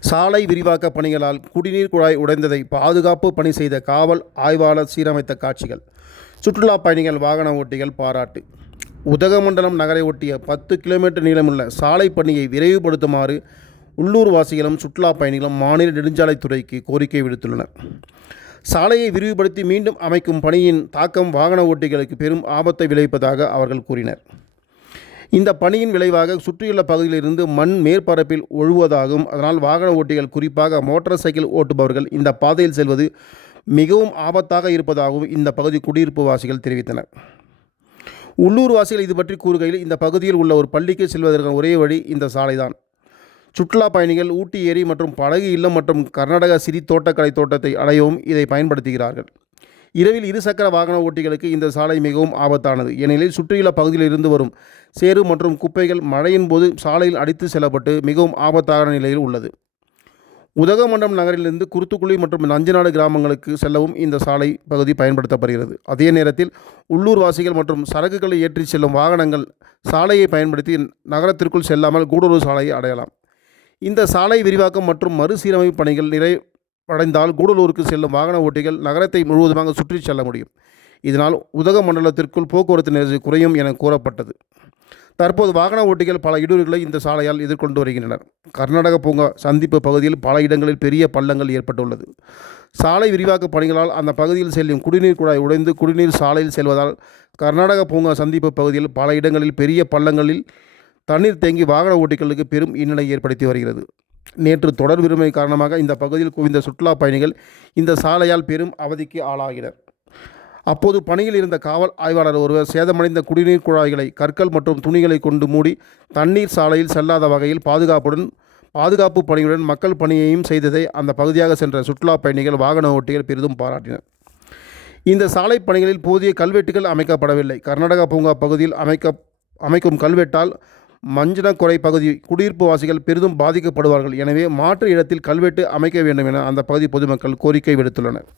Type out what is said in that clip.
சாலை விரிவாக்க பணிகளால் குடிநீர் குழாய் உடைந்ததை பாதுகாப்பு பணி செய்த காவல் ஆய்வாளர் சீரமைத்த காட்சிகள். சுற்றுலா பயணிகள் வாகன ஓட்டிகள் பாராட்டு. உதகமண்டலம் நகரை ஒட்டிய பத்து கிலோமீட்டர் நீளமுள்ள சாலை பணியை விரைவுபடுத்துமாறு உள்ளூர் வாசிகளும் சுற்றுலா பயணிகளும் மாநில நெடுஞ்சாலைத்துறைக்கு கோரிக்கை விடுத்துள்ளனர். சாலையை விரிவுபடுத்தி மீண்டும் அமைக்கும் பணியின் தாக்கம் வாகன ஓட்டிகளுக்கு பெரும் ஆபத்தை விளைவிப்பதாக அவர்கள் கூறினர். இந்த பணியின் விளைவாக சுற்றியுள்ள பகுதியிலிருந்து மண் மேற்பரப்பில் ஒழுவதாகவும் அதனால் வாகன ஓட்டிகள் குறிப்பாக மோட்டார் சைக்கிள் ஓட்டுபவர்கள் இந்த பாதையில் செல்வது மிகவும் ஆபத்தாக இருப்பதாகவும் இந்த பகுதி குடியிருப்பு வாசிகள் தெரிவித்தனர். உள்ளூர் வாசிகள் இது பற்றி கூறுகையில் இந்த பகுதியில் உள்ள ஒரு பள்ளிக்கு செல்வதற்கான ஒரே வழி இந்த சாலைதான். சுற்றுலா பயணிகள் ஊட்டி ஏரி மற்றும் படகு இல்லம் மற்றும் கர்நாடக சிறி தோட்டக்கலை தோட்டத்தை அடையவும் இதை பயன்படுத்துகிறார்கள். இரவில் இருசக்கர வாகன ஓட்டிகளுக்கு இந்த சாலை மிகவும் ஆபத்தானது. ஏனெனில் சுற்றியுள்ள பகுதியில் இருந்து வரும் சேறு மற்றும் குப்பைகள் மழையின் போது சாலையில் அடித்து செல்லப்பட்டு மிகவும் ஆபத்தான நிலையில் உள்ளது. உதகமண்டம் நகரிலிருந்து குருத்துக்குழி மற்றும் நஞ்சநாடு கிராமங்களுக்கு செல்லவும் இந்த சாலை பகுதி பயன்படுத்தப்படுகிறது. அதே நேரத்தில் உள்ளூர் வாசிகள் மற்றும் சரக்குகளை ஏற்றிச் செல்லும் வாகனங்கள் சாலையை பயன்படுத்தி நகரத்திற்குள் செல்லாமல் கூடலூர் சாலையை அடையலாம். இந்த சாலை விரிவாக்கம் மற்றும் மறுசீரமைப்பு பணிகள் நிறை அடைந்தால் கூடலூருக்கு செல்லும் வாகன ஓட்டிகள் நகரத்தை முழுவதுமாக சுற்றி செல்ல முடியும். இதனால் உதகமண்டலத்திற்குள் போக்குவரத்து நெரிசல் குறையும் என கூறப்பட்டது. தற்போது வாகன ஓட்டிகள் பல இடூர்களை இந்த சாலையால் எதிர்கொண்டு வருகின்றனர். கர்நாடக பூங்கா சந்திப்பு பகுதியில் பல இடங்களில் பெரிய பள்ளங்கள் ஏற்பட்டுள்ளது. சாலை விரிவாக்க பணிகளால் அந்த பகுதியில் செல்லும் குடிநீர் குழாய் உடைந்து குடிநீர் சாலையில் செல்வதால் கர்நாடக பூங்கா சந்திப்பு பகுதியில் பல இடங்களில் பெரிய பள்ளங்களில் தண்ணீர் தேங்கி வாகன ஓட்டிகளுக்கு பெரும் இன்னலை ஏற்படுத்தி வருகிறது. நேற்று தொடர் விரும்பை காரணமாக இந்த பகுதியில் குவிந்த சுற்றுலா பயணிகள் இந்த சாலையால் பெரும் அவதிக்கு ஆளாகினர். அப்போது பணியில் இருந்த காவல் ஆய்வாளர் ஒருவர் சேதமடைந்த குடிநீர் குழாய்களை கற்கள் மற்றும் துணிகளை கொண்டு மூடி தண்ணீர் சாலையில் செல்லாத வகையில் பாதுகாப்புடன் பாதுகாப்பு பணியுடன் மக்கள் பணியையும் செய்ததை அந்த பகுதியாக சென்ற சுற்றுலா பயணிகள் வாகன ஓட்டிகள் பெரிதும் பாராட்டினர். இந்த சாலை பணிகளில் போதிய கல்வெட்டுகள் அமைக்கப்படவில்லை. கர்நாடகா பூங்கா பகுதியில் அமைக்க அமைக்கும் கல்வெட்டால் மஞ்சனக்குறை பகுதி குடியிருப்பு வாசிகள் பெரிதும் பாதிக்கப்படுவார்கள். எனவே மாற்று இடத்தில் கல்வெட்டு அமைக்க வேண்டும் என அந்த பகுதி பொதுமக்கள் கோரிக்கை விடுத்துள்ளனர்.